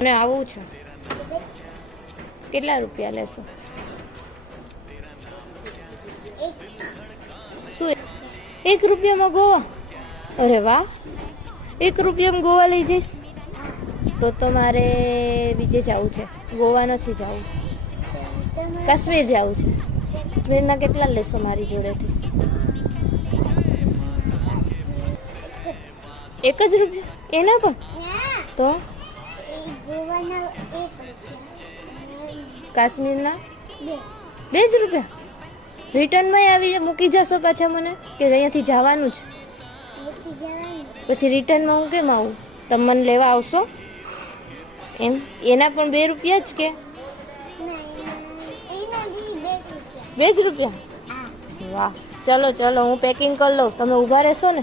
અને આવું છે. કેટલા રૂપિયા લેશો? શું 1 રૂપિયામાં ગોવા? અરે વાહ, 1 રૂપિયામાં ગોવા લઈ જઈશ તો તમારે બીજે જવું છે, ગોવા નથી જવું, કાશ્મીર જવું છે. કાશ્મીરના કેટલા લેશો મારી જોડેથી? 1 જ રૂપિયા એના પણ તો કાશ્મીરના 2 જ રૂપિયા. રિટર્નમાં આવી મૂકી જશો પાછા મને, કે અહીંયાથી જવાનું જ? પછી રિટર્નમાં હું કેમ આવું? તમે મને લેવા આવશો એમ? એના પણ 2 રૂપિયા જ કે 2 જ રૂપિયા? વાહ, ચલો ચલો, હું પેકિંગ કરી લઉં, તમે ઊભા રહેશો ને?